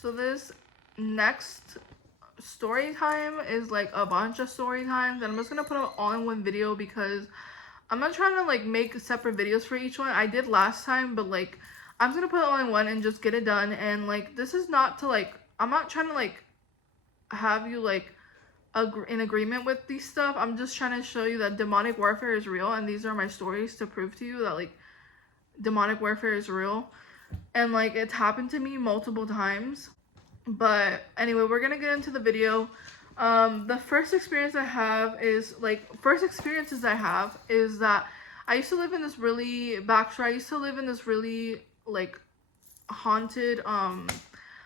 So this next story time is like a bunch of story times, and I'm just gonna put them all in one video because I'm not trying to like make separate videos for each one. I did last time, but like I'm gonna put it all in one and just get it done. And like this is not to like, I'm not trying to like have you like in agreement with these stuff. I'm just trying to show you that demonic warfare is real, and these are my stories to prove to you that like demonic warfare is real, and like it's happened to me multiple times. But anyway, we're gonna get into the video. The first experiences I have is that I used to live in this really backstory. I used to live in this really like haunted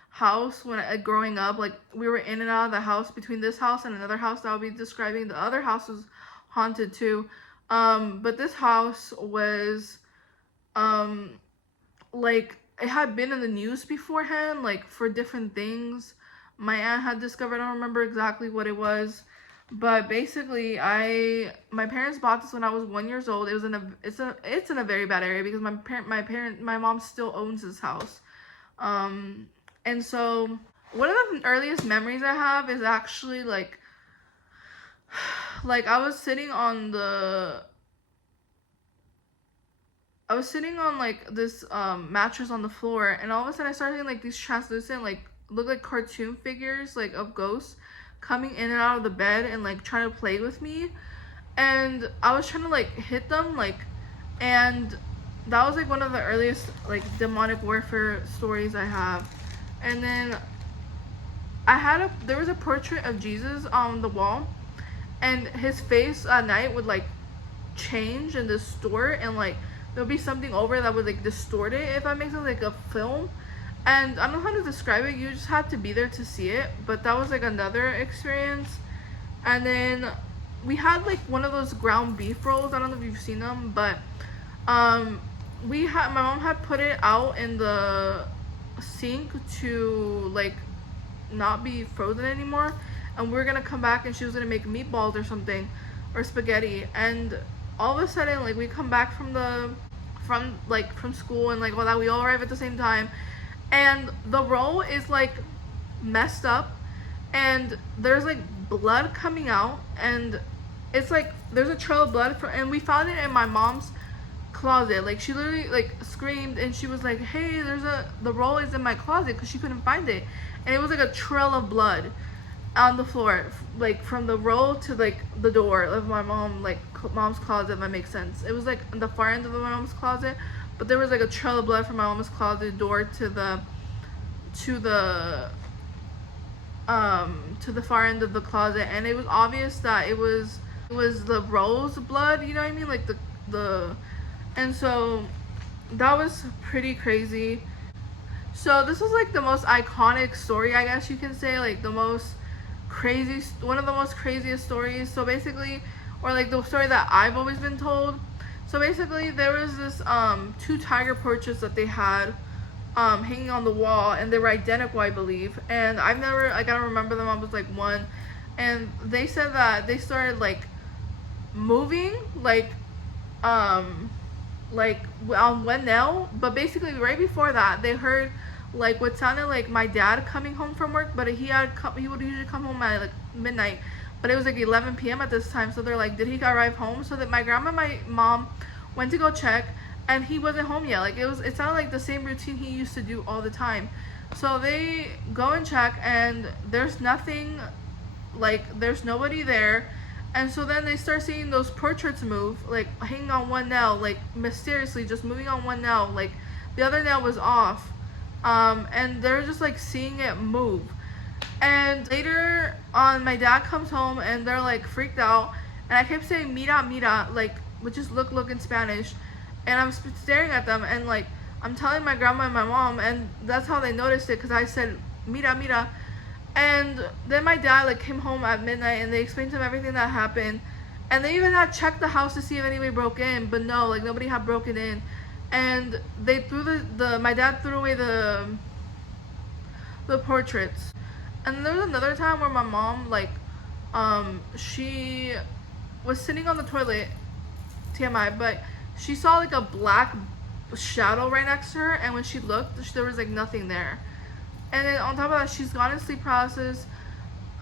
house when growing up. Like we were in and out of the house between this house and another house that I'll be describing. The other house was haunted too, but this house was like it had been in the news beforehand, like for different things. My aunt had discovered, I don't remember exactly what it was, but basically my parents bought this when I was 1 year old. It was it's in a very bad area because my mom still owns this house. And so one of the earliest memories I have is actually like I was sitting on like this mattress on the floor, and all of a sudden I started seeing like these translucent, like look like cartoon figures like of ghosts coming in and out of the bed and like trying to play with me. And I was trying to like hit them, like, and that was like one of the earliest like demonic warfare stories I have. And then there was a portrait of Jesus on the wall, and his face at night would like change and distort, and like there'll be something over that would like distort it, if that makes sense, like a film. And I don't know how to describe it, you just had to be there to see it. But that was like another experience. And then we had like one of those ground beef rolls, I don't know if you've seen them, but my mom had put it out in the sink to like not be frozen anymore, and we were gonna come back and she was gonna make meatballs or something, or spaghetti. And all of a sudden, like, we come back from school, and like all that, we all arrive at the same time, and the roll is like messed up, and there's like blood coming out, and it's like there's a trail of blood and we found it in my mom's closet. Like she literally like screamed, and she was like, hey, the roll is in my closet, because she couldn't find it. And it was like a trail of blood on the floor, like from the roll to like the door of my mom's closet, if that makes sense. It was like on the far end of my mom's closet, but there was like a trail of blood from my mom's closet door to the far end of the closet. And it was obvious that it was the roll's blood, you know what I mean, like the and so that was pretty crazy. So this was like the most iconic story, I guess you can say, like one of the most craziest stories. So basically, or like the story that I've always been told. So basically, there was this 2 tiger portraits that they had hanging on the wall, and they were identical, I believe. And I don't remember them. I was like 1, and they said that they started like moving like on one nail, but basically right before that they heard like what sounded like my dad coming home from work, but he would usually come home at like midnight, but it was like 11 p.m. at this time. So they're like, did he arrive home? So that my grandma and my mom went to go check, and he wasn't home yet. Like it sounded like the same routine he used to do all the time. So they go and check, and there's nothing, like there's nobody there. And so then they start seeing those portraits move, like hanging on one nail, like mysteriously just moving on one nail, like the other nail was off. And they're just like seeing it move. And later on, my dad comes home, and they're like freaked out, and I kept saying mira mira, like, which is look in Spanish. And I'm staring at them, and like I'm telling my grandma and my mom, and that's how they noticed it, because I said mira mira. And then my dad like came home at midnight, and they explained to him everything that happened, and they even had checked the house to see if anybody broke in, but no, like nobody had broken in. And they threw my dad threw away the portraits. And there was another time where my mom, like she was sitting on the toilet, TMI, but she saw like a black shadow right next to her, and when she looked, there was like nothing there. And then on top of that, she's gotten sleep paralysis.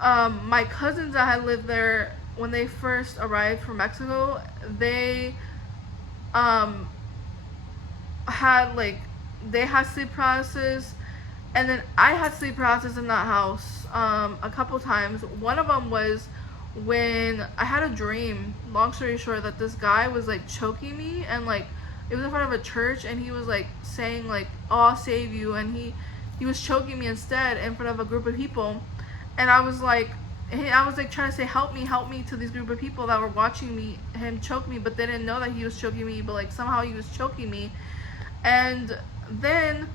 My cousins that had lived there when they first arrived from Mexico, they had sleep paralysis, and then I had sleep paralysis in that house a couple times. One of them was when I had a dream, long story short, that this guy was like choking me, and like it was in front of a church, and he was like saying like, "Oh, I'll save you," and he was choking me instead in front of a group of people. And I was like trying to say, help me to these group of people that were watching him choke me, but they didn't know that he was choking me, but like somehow he was choking me. And then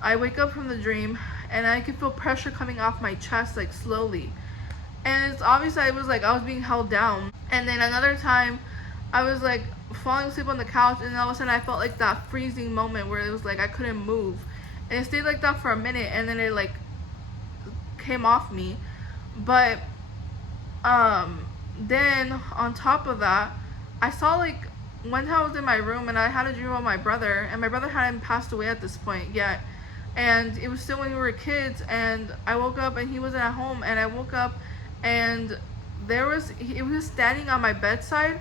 I wake up from the dream, and I could feel pressure coming off my chest, like slowly. And it's obvious I was being held down. And then another time, I was like falling asleep on the couch, and all of a sudden I felt like that freezing moment where it was like I couldn't move. And it stayed like that for a minute, and then it like came off me. But then on top of that, I saw like one time I was in my room, and I had a dream about my brother, and my brother hadn't passed away at this point yet, and it was still when we were kids. And I woke up, and he wasn't at home, and I woke up, and he was standing on my bedside,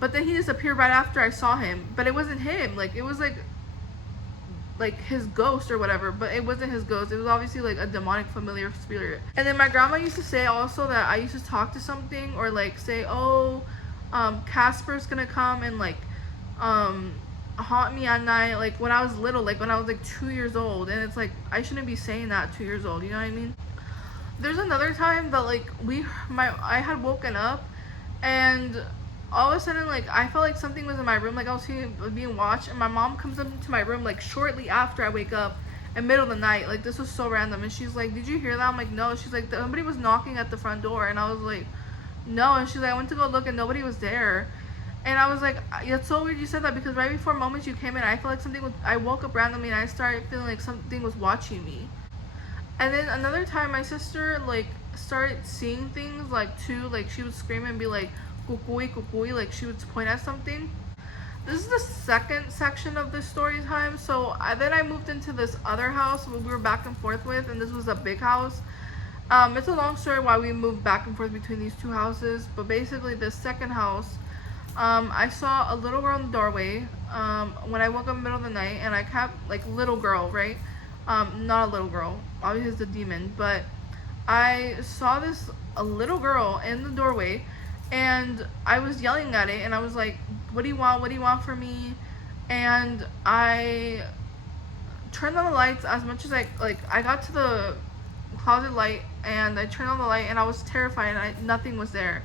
but then he disappeared right after I saw him. But it wasn't him, like it was like his ghost or whatever, but it wasn't his ghost. It was obviously like a demonic familiar spirit. And then my grandma used to say also that I used to talk to something, or like say, oh, Casper's gonna come and like haunt me at night, like when I was little, like when I was like 2 years old. And it's like I shouldn't be saying that 2 years old, you know what I mean? There's another time that like I had woken up, and all of a sudden, like, I felt like something was in my room, like I was being watched, and my mom comes up into my room, like, shortly after I wake up, in the middle of the night. Like, this was so random, and she's like, did you hear that? I'm like, no. She's like, somebody was knocking at the front door, and I was like, no. And she's like, I went to go look, and nobody was there. And I was like, it's so weird you said that, because right before moments you came in, I felt like I woke up randomly, and I started feeling like something was watching me. And then another time, my sister, like, started seeing things, like, too, like, she would scream and be like, kukui, kukui, like she would point at something. This is the second section of this story time. So then I moved into this other house we were back and forth with, and this was a big house. It's a long story why we moved back and forth between these two houses, but basically this second house, I saw a little girl in the doorway when I woke up in the middle of the night, and I kept, like, little girl, right? Not a little girl, obviously it's a demon, but I saw a little girl in the doorway, and I was yelling at it, and I was like, what do you want? What do you want from me? And I turned on the lights as much as I got to the closet light, and I turned on the light, and I was terrified, and nothing was there.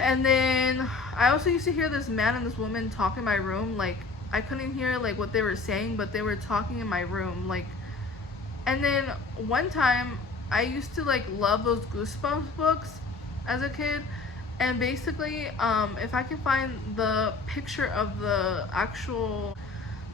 And then I also used to hear this man and this woman talk in my room. Like, I couldn't hear like what they were saying, but they were talking in my room. Like, and then one time I used to like love those Goosebumps books as a kid, and basically if I can find the picture of the actual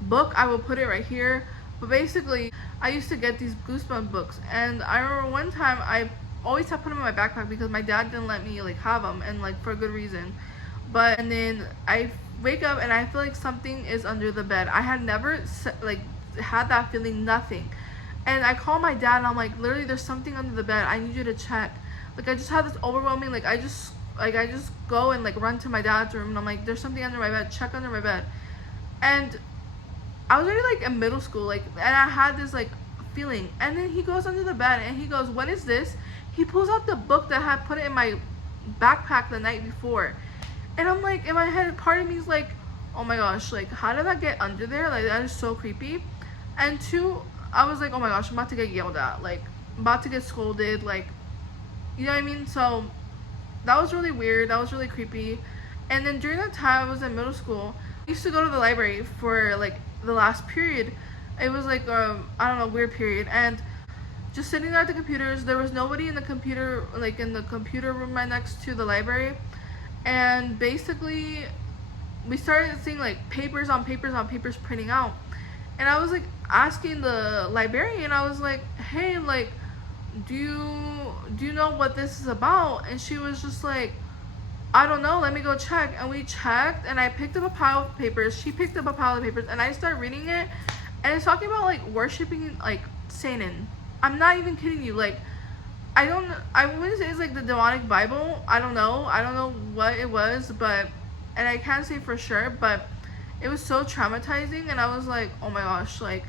book, I will put it right here. But basically I used to get these Goosebumps books, and I remember one time I always had put them in my backpack because my dad didn't let me like have them, and like for a good reason. And then I wake up and I feel like something is under the bed. I had never like had that feeling, nothing. And I call my dad, and I'm like, literally there's something under the bed, I need you to check. Like, I just had this overwhelming, like, I just go and, like, run to my dad's room, and I'm like, there's something under my bed, check under my bed. And I was already, like, in middle school, like, and I had this, like, feeling. And then he goes under the bed, and he goes, what is this? He pulls out the book that I had put it in my backpack the night before. And I'm like, in my head, part of me is like, oh my gosh, like, how did that get under there? Like, that is so creepy. And two, I was like, oh my gosh, I'm about to get yelled at, like, I'm about to get scolded, like, you know what I mean? So that was really weird. That was really creepy. And then during that time I was in middle school, I used to go to the library for like the last period. It was like I don't know, weird period. And just sitting there at the computers, there was nobody in the computer, like in the computer room right next to the library. And basically we started seeing like papers on papers on papers printing out. And I was like asking the librarian, I was like, hey, like, do you know what this is about? And she was just like, I don't know, let me go check. And we checked, and I picked up a pile of papers, she picked up a pile of papers, and I started reading it, and it's talking about like worshiping like Satan. I'm not even kidding you. Like, I wouldn't say it's like the demonic Bible. I don't know what it was, but, and I can't say for sure, but it was so traumatizing, and I was like, oh my gosh, like,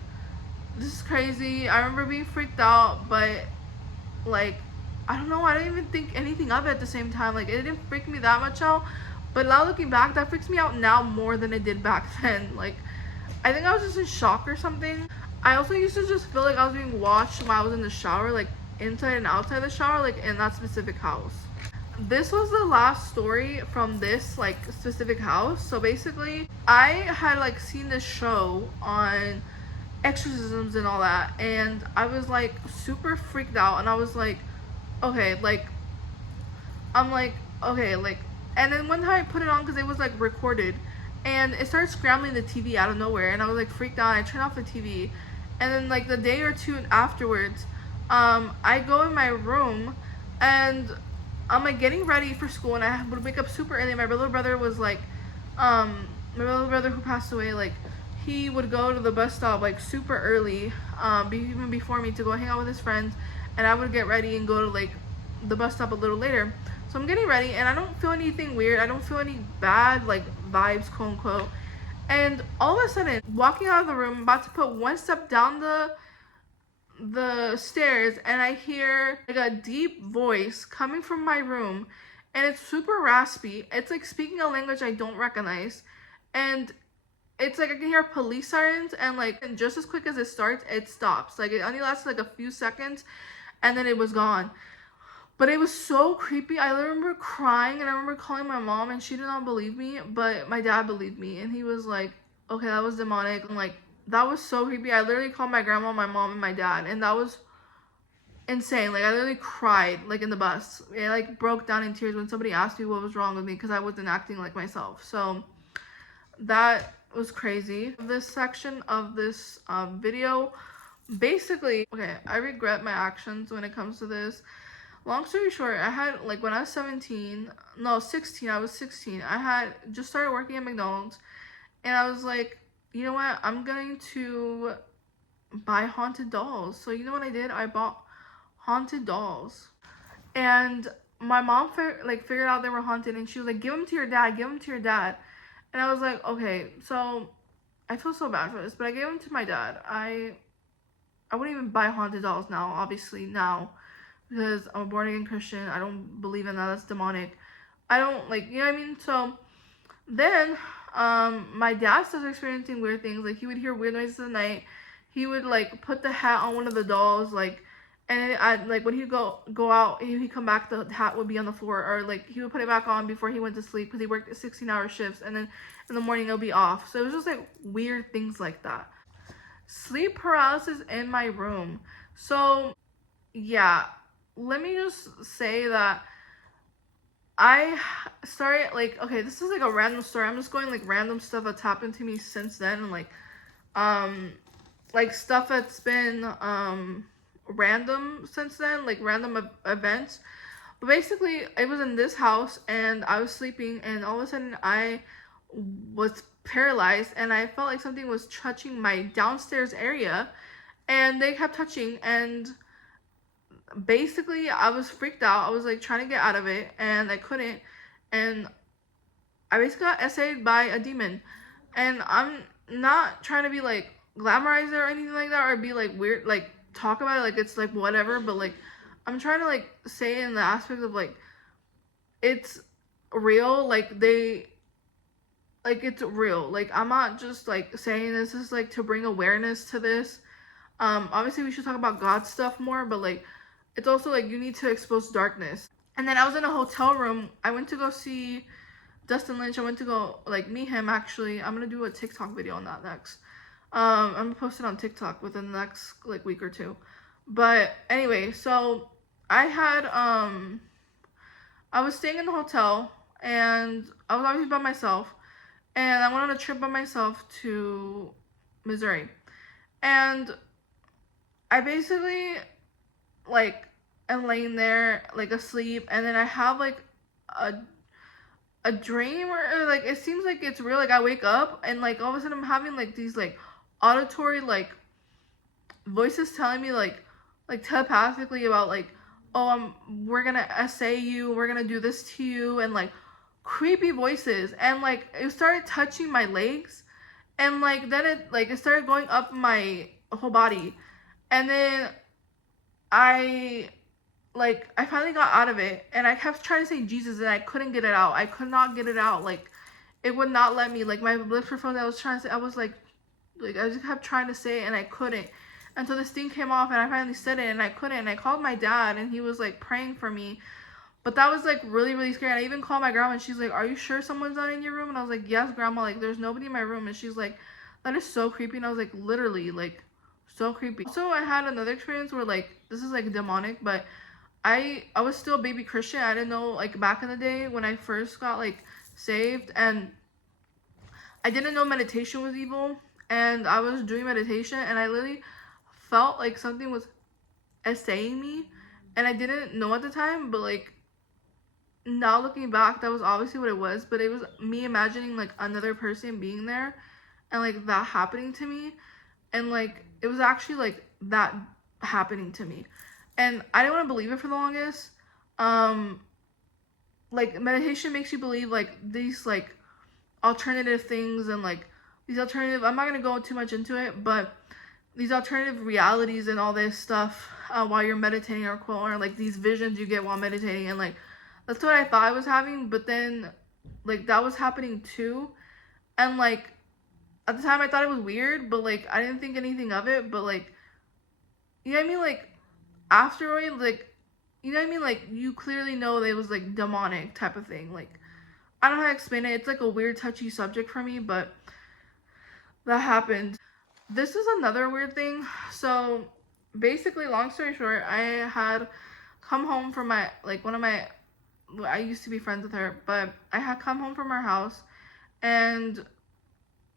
this is crazy. I remember being freaked out, but, like, I don't know, I didn't even think anything of it at the same time. Like, it didn't freak me that much out, but now looking back, that freaks me out now more than it did back then. Like, I think I was just in shock or something. I also used to just feel like I was being watched while I was in the shower, like inside and outside the shower, like in that specific house. This was the last story from this like specific house. So basically, I had like seen this show on exorcisms and all that, and I was like super freaked out, and I was like, okay, like, I'm like, okay, like, and then one time I put it on because it was like recorded, and it started scrambling the TV out of nowhere, and I was like freaked out. I turned off the TV, and then like the day or two afterwards, I go in my room, and I'm like getting ready for school, and I would wake up super early. My little brother was like, my little brother who passed away, like, he would go to the bus stop like super early, even before me, to go hang out with his friends, and I would get ready and go to like the bus stop a little later. So I'm getting ready, and I don't feel anything weird. I don't feel any bad like vibes, quote unquote. And all of a sudden, walking out of the room, about to put one step down the stairs, and I hear like a deep voice coming from my room, and it's super raspy. It's like speaking a language I don't recognize, and it's like I can hear police sirens, and like, and just as quick as it starts, it stops. Like, it only lasts like a few seconds, and then it was gone. But it was so creepy. I remember crying, and I remember calling my mom, and she did not believe me, but my dad believed me, and he was like, okay, that was demonic. And like, that was so creepy. I literally called my grandma, my mom, and my dad, and that was insane. Like, I literally cried like in the bus. It like broke down in tears when somebody asked me what was wrong with me, because I wasn't acting like myself. So that was crazy. This section of this video, basically, okay, I regret my actions when it comes to this. Long story short, I had, like, when I was 16, I was 16, I had just started working at McDonald's, and I was like, you know what, I'm going to buy haunted dolls. So you know what I did? I bought haunted dolls, and my mom figured out they were haunted, and she was like, give them to your dad, give them to your dad. And I was like, okay. So I feel so bad for this, but I gave them to my dad. I wouldn't even buy haunted dolls now, obviously, now, because I'm a born-again Christian. I don't believe in that. That's demonic. I don't, like, you know what I mean? So then my dad started experiencing weird things. Like, he would hear weird noises at night. He would like put the hat on one of the dolls, like, and like when he'd go out, he'd come back, the hat would be on the floor, or like he would put it back on before he went to sleep, because he worked 16-hour shifts, and then in the morning it'll be off. So it was just like weird things like that. Sleep paralysis in my room. So yeah, let me just say that I started, like, okay, this is like a random story. I'm just going like random stuff that's happened to me since then, and like stuff that's been random since then, like random events. But basically, it was in this house, and I was sleeping, and all of a sudden I was paralyzed, and I felt like something was touching my downstairs area, and they kept touching, and basically I was freaked out. I was like trying to get out of it, and I couldn't, and I basically got essayed by a demon. And I'm not trying to be like glamorize it or anything like that, or be like weird, like talk about it like it's like whatever, but like I'm trying to like say in the aspect of like it's real, like it's real. Like, I'm not just like saying this is like to bring awareness to this. Obviously we should talk about God stuff more, but like it's also like you need to expose darkness. And then I was in a hotel room. I went to go see Dustin Lynch. I went to go like meet him. Actually, I'm gonna do a TikTok video on that next. I'm gonna post it on TikTok within the next like week or two. But anyway, so I had I was staying in the hotel, and I was obviously by myself, and I went on a trip by myself to Missouri, and I basically like am laying there like asleep, and then I have like a dream, or like it seems like it's real. Like I wake up, and like all of a sudden I'm having like these like auditory like voices telling me like telepathically about like, oh, we're gonna essay you, we're gonna do this to you, and like creepy voices. And like it started touching my legs, and like then it started going up my whole body. And then I finally got out of it, and I kept trying to say Jesus, and I couldn't get it out. I could not get it out. Like it would not let me. Like my lips were frozen. I was trying to say, I was like I just kept trying to say it, and I couldn't. Until this thing came off, and I finally said it, and I couldn't. And I called my dad, and he was like praying for me. But that was like really, really scary. And I even called my grandma, and she's like, "Are you sure someone's not in your room?" And I was like, "Yes, grandma. Like there's nobody in my room." And she's like, "That is so creepy." And I was like, literally, like so creepy. Also, I had another experience where like this is like demonic, but I was still a baby Christian. I didn't know, like back in the day when I first got like saved, and I didn't know meditation was evil. And I was doing meditation, and I literally felt like something was essaying me, and I didn't know at the time, but like now looking back, that was obviously what it was. But it was me imagining like another person being there, and like that happening to me, and like it was actually like that happening to me, and I didn't want to believe it for the longest. Like meditation makes you believe like these like alternative things, and like these alternative, I'm not gonna go too much into it, but these alternative realities and all this stuff while you're meditating, or like these visions you get while meditating. And like that's what I thought I was having, but then like that was happening too. And like at the time I thought it was weird, but like I didn't think anything of it. But like, you know what I mean, like afterward, like, you know what I mean, like you clearly know that it was like demonic type of thing. Like I don't know how to explain it. It's like a weird touchy subject for me, but that happened. This is another weird thing. So basically, long story short, I had come home from my, like one of my, I used to be friends with her, but I had come home from her house, and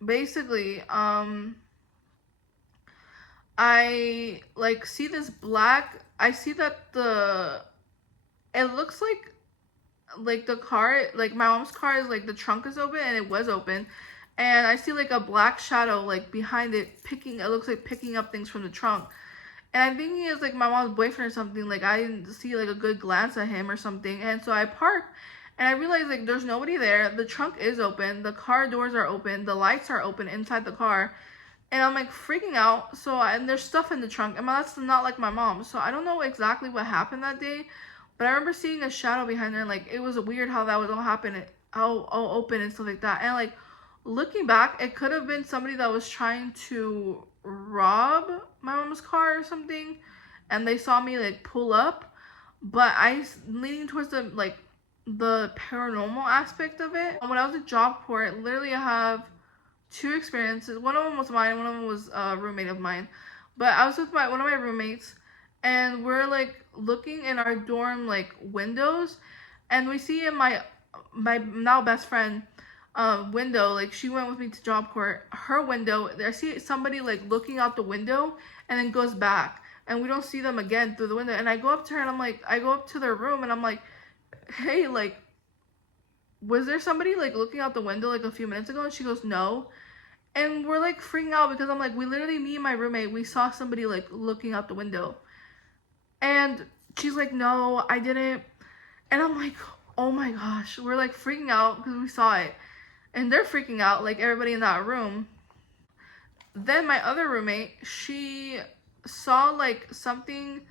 basically I like see this black, I see that it looks like the car, like my mom's car is like the trunk is open, and it was open. And I see like a black shadow like behind it, it looks like picking up things from the trunk. And I'm thinking it's like my mom's boyfriend or something. Like I didn't see like a good glance at him or something. And so I park, and I realize like there's nobody there. The trunk is open, the car doors are open, the lights are open inside the car. And I'm like freaking out. And there's stuff in the trunk, and that's not like my mom. So I don't know exactly what happened that day, but I remember seeing a shadow behind her, and like it was weird how that was all happening, how all open and stuff like that. And like looking back, it could have been somebody that was trying to rob my mom's car or something, and they saw me like pull up. But I leaning towards the paranormal aspect of it. When I was at job court, literally I have two experiences. One of them was mine, one of them was a roommate of mine. But I was with one of my roommates, and we're like looking in our dorm like windows, and we see in my now best friend window, like she went with me to job court, her window, I see somebody like looking out the window, and then goes back, and we don't see them again through the window. And I go up to her, and I'm like, I go up to their room, and I'm like, hey, like was there somebody like looking out the window like a few minutes ago? And she goes, no. And we're like freaking out, because I'm like, we literally, me and my roommate, we saw somebody like looking out the window. And she's like, no, I didn't. And I'm like, oh my gosh, we're like freaking out because we saw it. And they're freaking out, like everybody in that room. Then my other roommate, she saw like something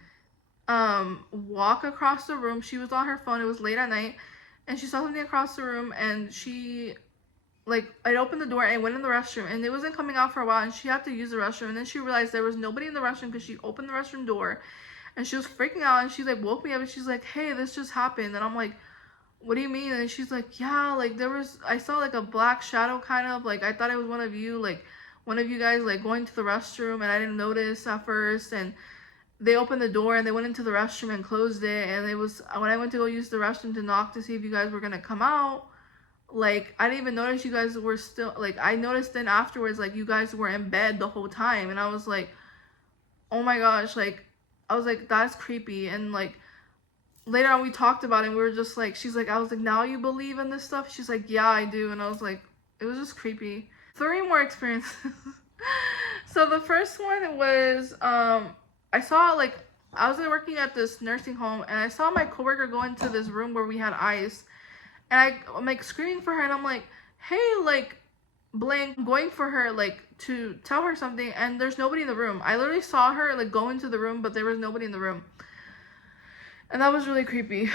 walk across the room. She was on her phone, it was late at night, and she saw something across the room, and she I opened the door and went in the restroom, and it wasn't coming out for a while, and she had to use the restroom. And then she realized there was nobody in the restroom because she opened the restroom door, and she was freaking out, and she like woke me up, and she's like, hey, this just happened. And I'm like, what do you mean? And she's like, yeah, like I saw like a black shadow, kind of like, I thought it was one of you guys like going to the restroom, and I didn't notice at first. And they opened the door, and they went into the restroom and closed it. And it was when I went to go use the restroom to knock to see if you guys were gonna come out, like I didn't even notice you guys were still, like I noticed then afterwards like you guys were in bed the whole time. And I was like, oh my gosh, like I was like, that's creepy. And like later on we talked about it, and we were just like, she's like, I was like, now you believe in this stuff? She's like, yeah, I do. And I was like, it was just creepy. 3 more experiences. So the first one was I saw like I was working at this nursing home and I saw my coworker go into this room where we had ice, and I'm like screaming for her and I'm like, hey, like blank, going for her like to tell her something, and there's nobody in the room. I literally saw her like go into the room, but there was nobody in the room, and that was really creepy.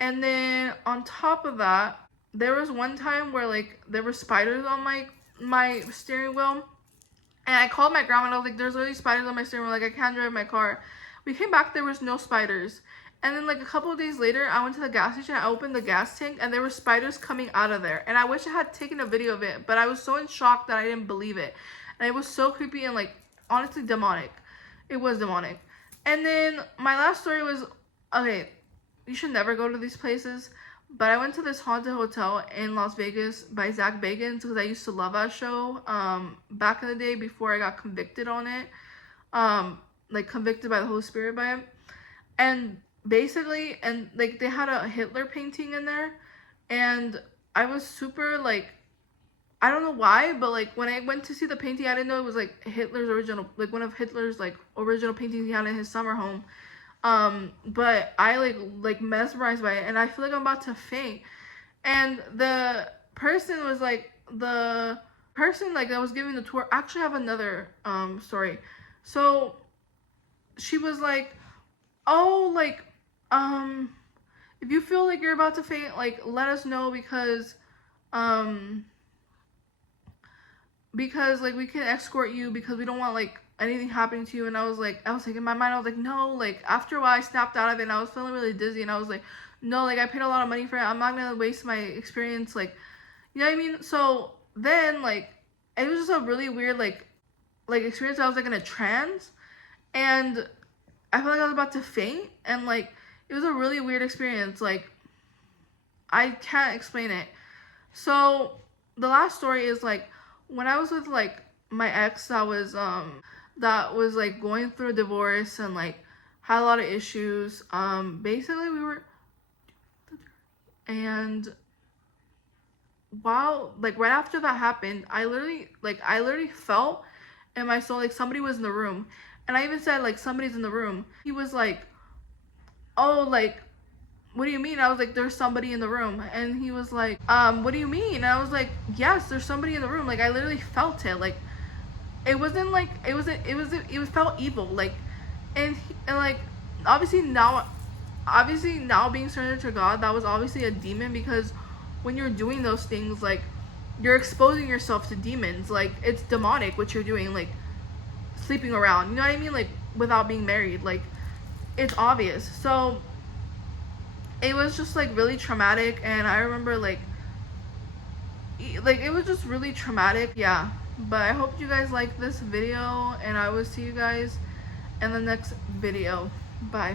And then on top of that, there was one time where like there were spiders on my steering wheel, and I called my grandma and I was like, there's literally spiders on my steering wheel, like I can't drive my car. We came back, there was no spiders. And then like a couple of days later, I went to the gas station, I opened the gas tank, and there were spiders coming out of there. And I wish I had taken a video of it, but I was so in shock that I didn't believe it. And it was so creepy and like honestly demonic. It was demonic. And then my last story was, okay, you should never go to these places, but I went to this haunted hotel in Las Vegas by Zach Bagans because I used to love that show back in the day before I got convicted on it. Like convicted by the Holy Spirit by him. And basically, and like they had a Hitler painting in there, and I was super like, I don't know why, but like when I went to see the painting, I didn't know it was like Hitler's original, like one of Hitler's like original paintings he had in his summer home. But I like mesmerized by it, and I feel like I'm about to faint. And the person was like, the person like that was giving the tour, I actually have another story. So she was like, oh, like if you feel like you're about to faint, like let us know, because like we can escort you because we don't want like anything happening to you. And I was like in my mind, I was like, no, like after a while I snapped out of it and I was feeling really dizzy, and I was like, no, like I paid a lot of money for it, I'm not gonna waste my experience, like, you know what I mean? So then like it was just a really weird like experience. I was like in a trance, and I felt like I was about to faint, and like it was a really weird experience. Like I can't explain it. So the last story is like when I was with like my ex that was like going through a divorce and like had a lot of issues. Basically we were, and while like right after that happened, I literally felt in my soul like somebody was in the room. And I even said like somebody's in the room. He was like, oh, like what do you mean? I was like, there's somebody in the room. And he was like, what do you mean? And I was like, yes, there's somebody in the room. Like I literally felt it. Like it wasn't like it felt evil. Like and like obviously now being surrendered to God, that was obviously a demon, because when you're doing those things, like you're exposing yourself to demons. Like it's demonic what you're doing, like sleeping around, you know what I mean, like without being married, like it's obvious. So it was just like really traumatic, and I remember like it was just really traumatic. Yeah, but I hope you guys like this video, and I will see you guys in the next video. Bye.